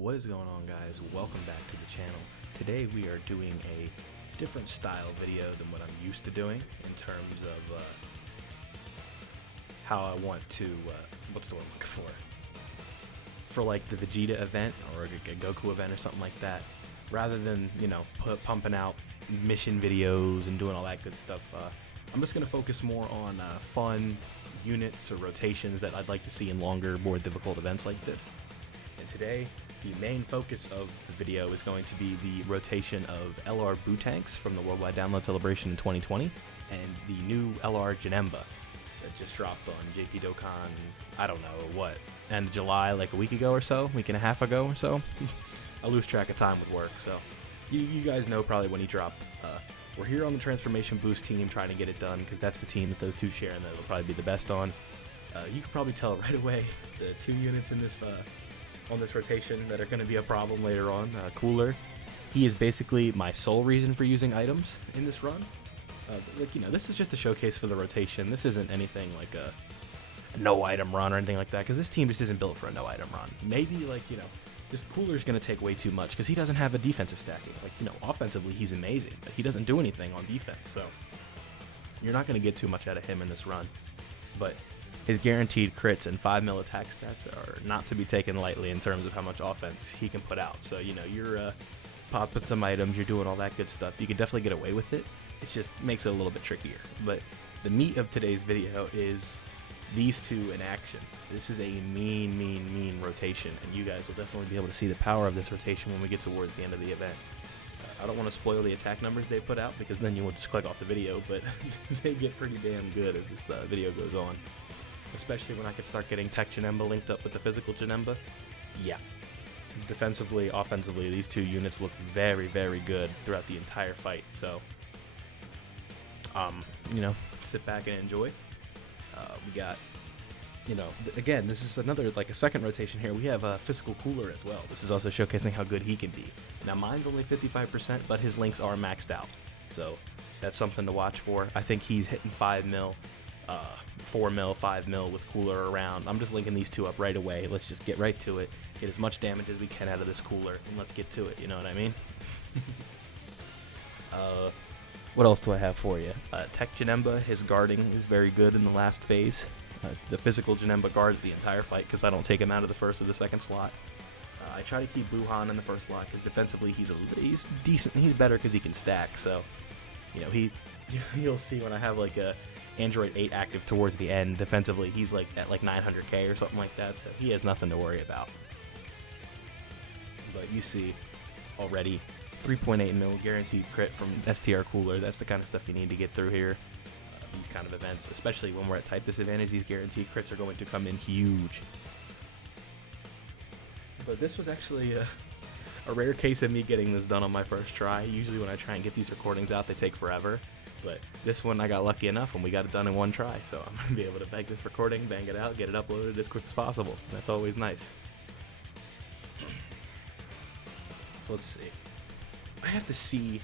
What is going on, guys? Welcome back to the channel. Today we are doing a different style video than what I'm used to doing in terms of how I want to, what's the word I'm looking for? For like the Vegeta event or a Goku event or something like that. Rather than, pumping out mission videos and doing all that good stuff, I'm just going to focus more on fun units or rotations that I'd like to see in longer, more difficult events like this. And today, the main focus of the video is going to be the rotation of LR Buuhan from the Worldwide Download Celebration in 2020 and the new LR Janemba that just dropped on JP Dokkan, I don't know what, end of July, like a week ago or so, week and a half ago or so. I lose track of time with work, so you guys know probably when he dropped. We're here on the Transformation Boost team trying to get it done because that's the team that those two share and that it'll probably be the best on. You can probably tell right away the two units in this on this rotation that are going to be a problem later on. Cooler, he is basically my sole reason for using items in this run. This is just a showcase for the rotation. This isn't anything like a no item run or anything like that because this team just isn't built for a no item run. Maybe this Cooler's going to take way too much because he doesn't have a defensive stacking. Offensively he's amazing, but he doesn't do anything on defense, so you're not going to get too much out of him in this run. But his guaranteed crits and 5 mil attack stats are not to be taken lightly in terms of how much offense he can put out. So, you're popping some items, you're doing all that good stuff. You can definitely get away with it. It just makes it a little bit trickier. But the meat of today's video is these two in action. This is a mean rotation, and you guys will definitely be able to see the power of this rotation when we get towards the end of the event. I don't want to spoil the attack numbers they put out because then you will just click off the video, but they get pretty damn good as this video goes on. Especially when I could start getting Tech Janemba linked up with the physical Janemba. Yeah. Defensively, offensively, these two units look very good throughout the entire fight. So, sit back and enjoy. We got, again, this is another, a second rotation here. We have a physical Cooler as well. This is also showcasing how good he can be. Now, mine's only 55%, but his links are maxed out. So, that's something to watch for. I think he's hitting 5 mil. 4 mil, 5 mil with Cooler around. I'm just linking these two up right away. Let's just get right to it, get as much damage as we can out of this Cooler, and let's get to it, you know what I mean? What else do I have for you? Tech Janemba, his guarding is very good in the last phase. The physical Janemba guards the entire fight because I don't take him out of the first or the second slot. I try to keep Buuhan in the first slot because defensively he's decent. He's better because he can stack, so, you'll see when I have a Android 8 active towards the end. Defensively, he's at 900k or something like that, so he has nothing to worry about. But you see already 3.8 mil guaranteed crit from STR Cooler. That's the kind of stuff you need to get through here. These kind of events, especially when we're at type disadvantage, these guaranteed crits are going to come in huge. But this was actually a rare case of me getting this done on my first try. Usually when I try and get these recordings out, they take forever. But this one I got lucky enough and we got it done in one try, so I'm going to be able to bag this recording, bang it out, get it uploaded as quick as possible. That's always nice. So let's see. I have to see,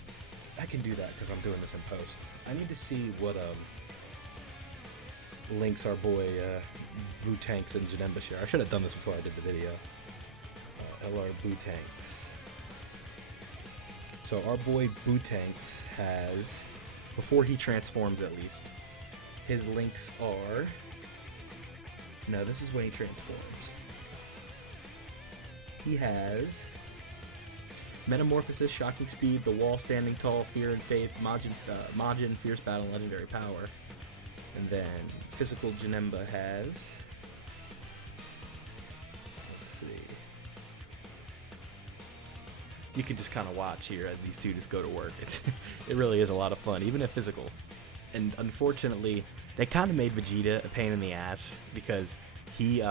I can do that because I'm doing this in post. I need to see what links our boy Buuhan and Janemba share. I should have done this before I did the video. LR Buuhan. So our boy Buuhan has, before he transforms at least, his links are, no, this is when he transforms. He has Metamorphosis, Shocking Speed, The Wall, Standing Tall, Fear and Faith, Majin, Fierce Battle, Legendary Power. And then physical Janemba has, let's see, you can just kind of watch here as these two just go to work. It really is a lot of fun, even if physical. And unfortunately, they kind of made Vegeta a pain in the ass because he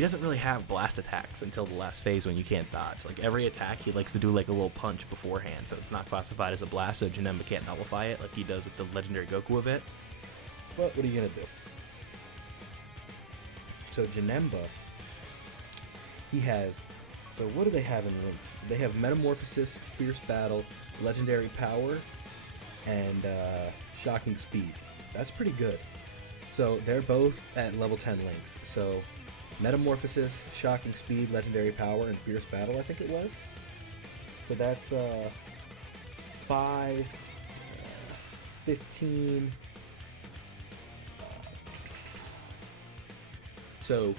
doesn't really have blast attacks until the last phase when you can't dodge. Every attack, he likes to do a little punch beforehand, so it's not classified as a blast, so Janemba can't nullify it like he does with the Legendary Goku event. But what are you gonna do? So Janemba, he has, so what do they have in links? They have Metamorphosis, Fierce Battle, Legendary Power, and Shocking Speed. That's pretty good. So they're both at level 10 links. So Metamorphosis, Shocking Speed, Legendary Power, and Fierce Battle, I think it was. So that's 5, 15. So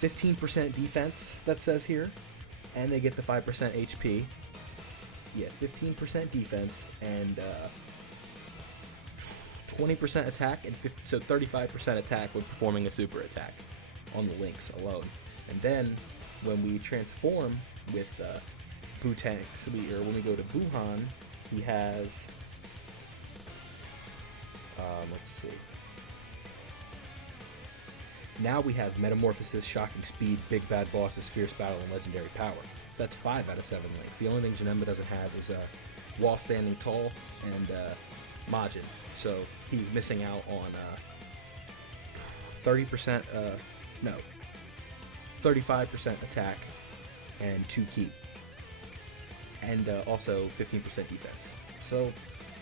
15% defense, that says here. And they get the 5% HP. Yeah, 15% defense and 20% attack, and so 35% attack when performing a super attack on the links alone. And then when we transform with Bootanks, when we go to Buuhan, he has, let's see. Now we have Metamorphosis, Shocking Speed, Big Bad Bosses, Fierce Battle, and Legendary Power. So that's 5 out of 7 links. The only thing Janemba doesn't have is Wall Standing Tall and Majin. So he's missing out on 30%, 35% attack and 2 keep. And also 15% defense. So,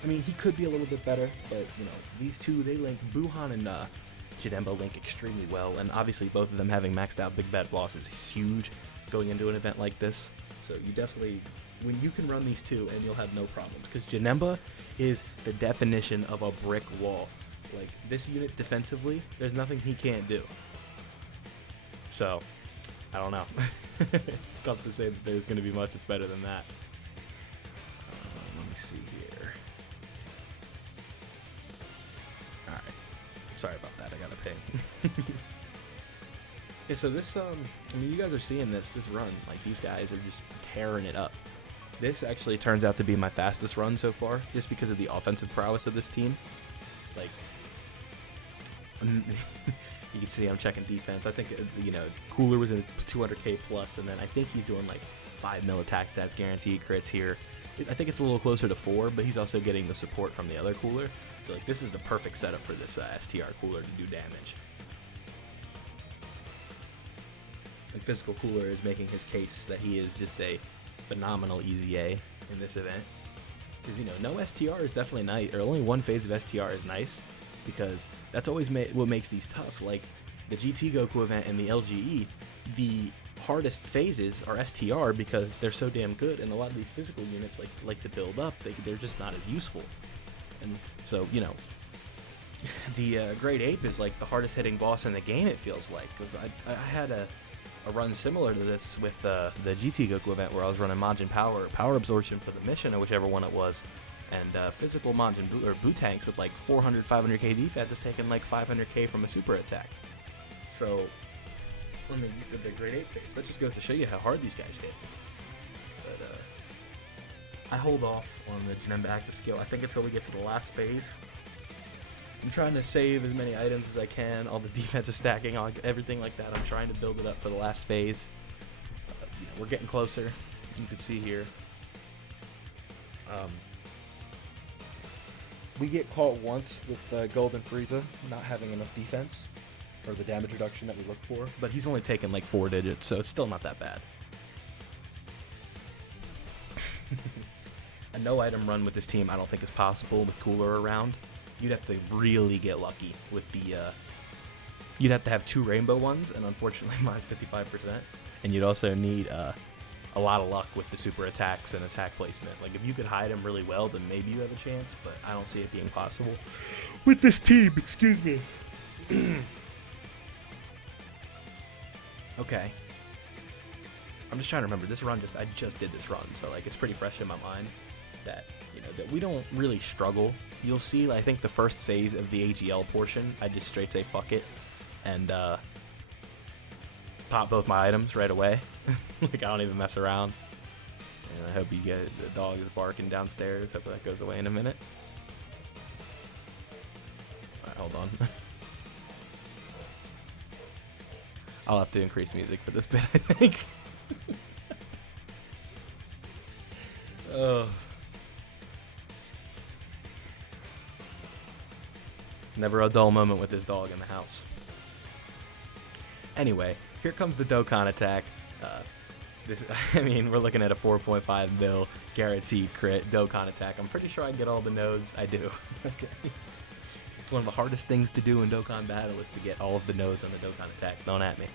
I mean, he could be a little bit better, but, you know, these two, they link. Buuhan and Janemba link extremely well, and obviously both of them having maxed out Big Bad Boss is huge going into an event like this. So you definitely, when you can run these two, and you'll have no problems, because Janemba is the definition of a brick wall. Like, this unit defensively, there's nothing he can't do. So, I don't know. It's tough to say that there's going to be much that's better than that. Let me see here. Alright. Sorry about that, I got a ping. Yeah, so this, I mean, you guys are seeing this run. Like, these guys are just tearing it up. This actually turns out to be my fastest run so far, just because of the offensive prowess of this team. Like, you can see I'm checking defense. I think, you know, Cooler was in 200k plus, and then I think he's doing like 5 mil attack stats guaranteed crits here. I think it's a little closer to 4, but he's also getting the support from the other Cooler. So, like, this is the perfect setup for this STR Cooler to do damage. And Physical Cooler is making his case that he is just a phenomenal EZA in this event. Because, you know, no STR is definitely nice, or only one phase of STR is nice, because that's always what makes these tough. Like, the GT Goku event and the LGE, the hardest phases are STR because they're so damn good, and a lot of these physical units like to build up. They're just not as useful. And so, you know, the Great Ape is like the hardest hitting boss in the game, it feels like, because I had a run similar to this with the GT Goku event where I was running Majin Power Absorption for the mission, or whichever one it was, and physical Majin Bootanks with like 400, 500k defense is taking like 500k from a super attack. So, on the Great Ape phase, that just goes to show you how hard these guys hit. But I hold off on the Janemba active skill, I think, until we get to the last phase. I'm trying to save as many items as I can, all the defensive stacking, everything like that. I'm trying to build it up for the last phase. You know, we're getting closer. You can see here. We get caught once with Golden Frieza not having enough defense, or the damage reduction that we look for, but he's only taken like 4 digits, so it's still not that bad. A no item run with this team I don't think is possible with Cooler around. You'd have to really get lucky with the, you'd have to have 2 rainbow ones, and unfortunately mine's 55%. And you'd also need a lot of luck with the super attacks and attack placement. Like, if you could hide them really well, then maybe you have a chance, but I don't see it being possible with this team, excuse me. Okay. I'm just trying to remember, this run I just did this run, so like it's pretty fresh in my mind that, you know, that we don't really struggle. You'll see, I think the first phase of the AGL portion, I just straight say fuck it and pop both my items right away. Like, I don't even mess around. And I hope you get the dog is barking downstairs. Hope that goes away in a minute. Alright, hold on. I'll have to increase music for this bit, I think. Oh. Never a dull moment with this dog in the house. Anyway, here comes the Dokkan attack. I mean, we're looking at a 4.5 mil guaranteed crit Dokkan attack. I'm pretty sure I get all the nodes. I do. Okay. It's one of the hardest things to do in Dokkan Battle is to get all of the nodes on the Dokkan attack. Don't at me.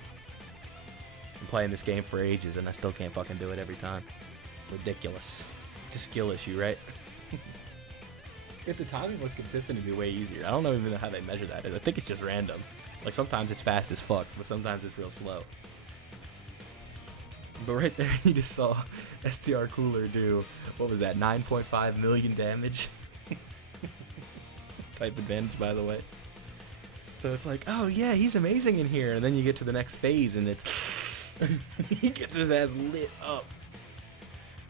I'm playing this game for ages, and I still can't fucking do it every time. Ridiculous. It's a skill issue, right? If the timing was consistent, it'd be way easier. I don't know even how they measure that. I think it's just random. Like, sometimes it's fast as fuck, but sometimes it's real slow. But right there, you just saw STR Cooler do, what was that, 9.5 million damage? Type advantage, by the way. So it's like, oh yeah, he's amazing in here. And then you get to the next phase, and it's... he gets his ass lit up.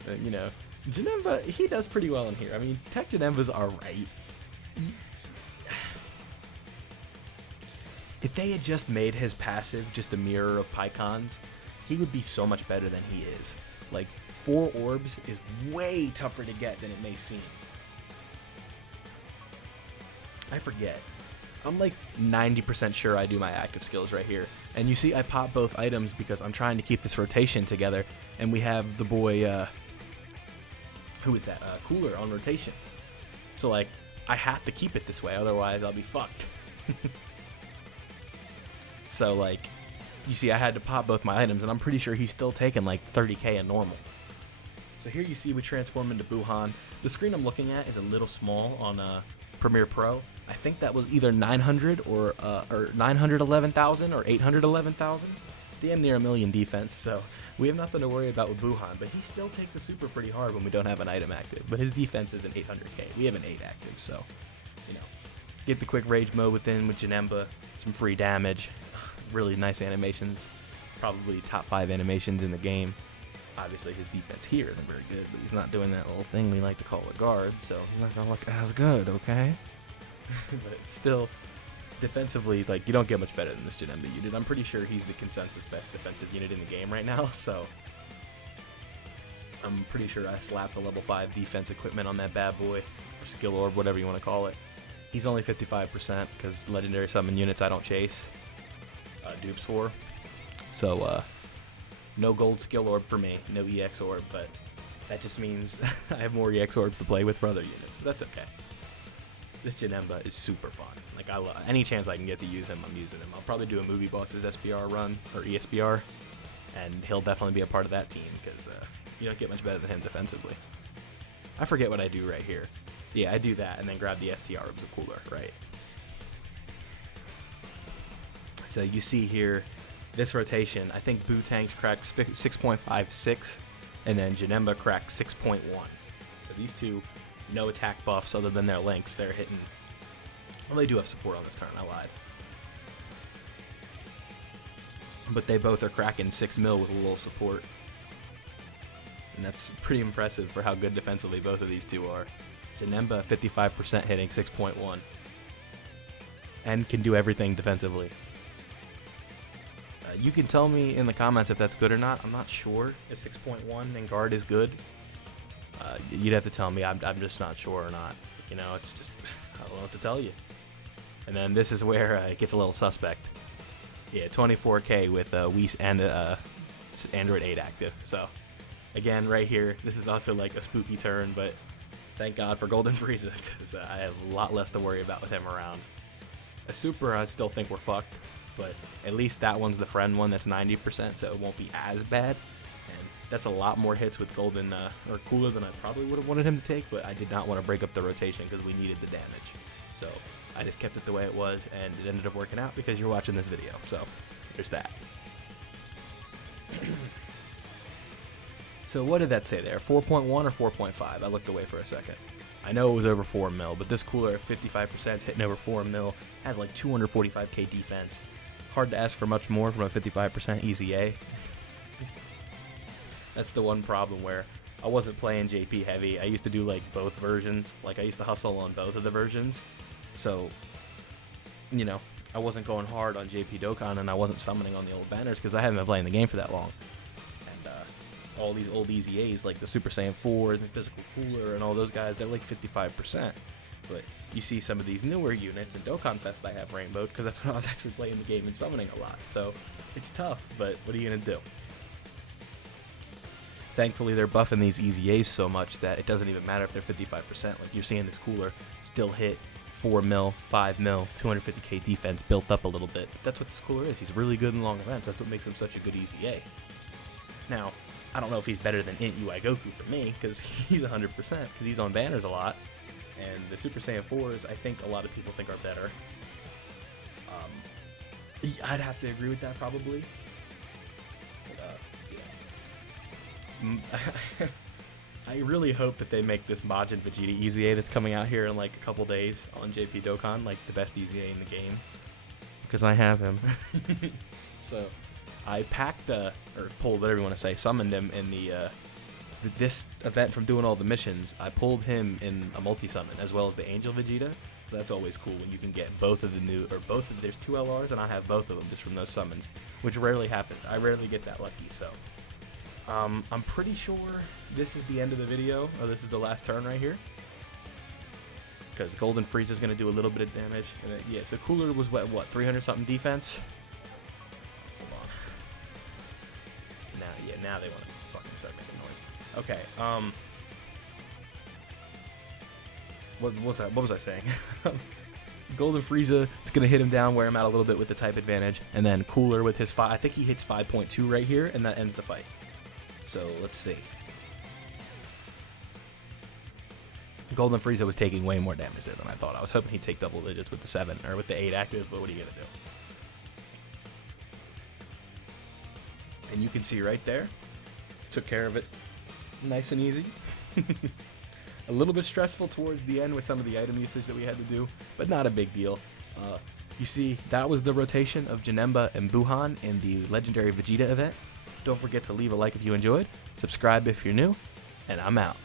And, you know, Janemba, he does pretty well in here. I mean, Tech Janemba's alright. If they had just made his passive just a mirror of Pycon's, he would be so much better than he is. Like, 4 orbs is way tougher to get than it may seem. I forget. I'm like 90% sure I do my active skills right here. And you see I pop both items because I'm trying to keep this rotation together. And we have the boy, who is that? Cooler on rotation. So like, I have to keep it this way, otherwise I'll be fucked. So like, you see I had to pop both my items, and I'm pretty sure he's still taking like 30k in normal. So here you see we transform into Buuhan. The screen I'm looking at is a little small on Premiere Pro. I think that was either 900 or 911,000 or 811,000. Damn near a million defense, so we have nothing to worry about with Buuhan, but he still takes a super pretty hard when we don't have an item active. But his defense is an 800k. We have an 8 active, so, you know. Get the quick rage mode with Janemba, some free damage, really nice animations, probably top 5 animations in the game. Obviously his defense here isn't very good, but he's not doing that little thing we like to call a guard, so he's not gonna look as good, okay? But still, defensively, like, you don't get much better than this Janemba unit. I'm pretty sure he's the consensus best defensive unit in the game right now, so I'm pretty sure I slapped the level 5 defense equipment on that bad boy, or skill orb, whatever you want to call it. He's only 55% because legendary summon units I don't chase dupes for. So no gold skill orb for me, no EX orb, but that just means I have more EX orbs to play with for other units, but that's okay. This Janemba is super fun. Like, I love any chance I can get to use him, I'm using him. I'll probably do a movie bosses SPR run or ESPR, and he'll definitely be a part of that team because you don't get much better than him defensively. I forget what I do right here. Yeah, I do that and then grab the STR orbs of Cooler, right? So you see here, this rotation, I think Boo-Tanks cracks 6.56, and then Janemba cracks 6.1. So these two, no attack buffs other than their links. They're hitting... Well, they do have support on this turn, I lied. But they both are cracking 6 mil with a little support. And that's pretty impressive for how good defensively both of these two are. Janemba 55% hitting 6.1. And can do everything defensively. You can tell me in the comments if that's good or not. I'm not sure if 6.1 and guard is good. You'd have to tell me. I'm just not sure or not. You know, it's just, I don't know what to tell you. And then this is where it gets a little suspect. Yeah, 24k with Whis and Android 8 active. So, again, right here, this is also like a spooky turn, but thank God for Golden Frieza, because I have a lot less to worry about with him around. A Super, I still think we're fucked, but at least that one's the friend one that's 90%, so it won't be as bad. And that's a lot more hits with Golden, or Cooler than I probably would have wanted him to take, but I did not want to break up the rotation because we needed the damage. So I just kept it the way it was, and it ended up working out because you're watching this video. So there's that. So what did that say there? 4.1 or 4.5? I looked away for a second. I know it was over 4 mil, but this Cooler at 55% is hitting over 4 mil, has like 245k defense. Hard to ask for much more from a 55% EZA. That's the one problem where I wasn't playing JP heavy. I used to do like both versions. Like I used to hustle on both of the versions. So, you know, I wasn't going hard on JP Dokkan, and I wasn't summoning on the old banners because I haven't been playing the game for that long. And all these old EZAs like the Super Saiyan 4s and Physical Cooler and all those guys, they're like 55%. But you see some of these newer units in Dokkan Fest I have rainbowed because that's when I was actually playing the game and summoning a lot. So it's tough, but what are you going to do? Thankfully, they're buffing these EZAs so much that it doesn't even matter if they're 55%. Like, you're seeing this Cooler still hit 4 mil, 5 mil, 250k defense built up a little bit. But that's what this cooler is. He's really good in long events. That's what makes him such a good EZA. Now, I don't know if he's better than Int UI Goku for me, because he's 100%, because he's on banners a lot. And the Super Saiyan 4s, I think a lot of people think are better. I'd have to agree with that, probably. But, yeah. I really hope that they make this Majin Vegeta EZA that's coming out here in like a couple days on JP Dokkan like the best EZA in the game, because I have him. So I packed or pulled, whatever you want to say, summoned him in this event from doing all the missions. I pulled him in a multi-summon as well as the Angel Vegeta. So that's always cool when you can get both of the new, or both of, there's 2 LRs and I have both of them just from those summons, which rarely happens. I rarely get that lucky, so. I'm pretty sure this is the end of the video, or this is the last turn right here. Because Golden Frieza is going to do a little bit of damage. And yeah, so Cooler was what 300 something defense? Hold on. Now they want to fucking start making noise. Okay, what was I saying? Golden Frieza is going to hit him down, wear him out a little bit with the type advantage. And then Cooler with his 5, I think he hits 5.2 right here, and that ends the fight. So let's see. Golden Frieza was taking way more damage there than I thought. I was hoping he'd take double digits with the 7 or with the 8 active, but what are you gonna do? And you can see right there, took care of it nice and easy. A little bit stressful towards the end with some of the item usage that we had to do, but not a big deal. You see, that was the rotation of Janemba and Buuhan in the Legendary Vegeta event. Don't forget to leave a like if you enjoyed, subscribe if you're new, and I'm out.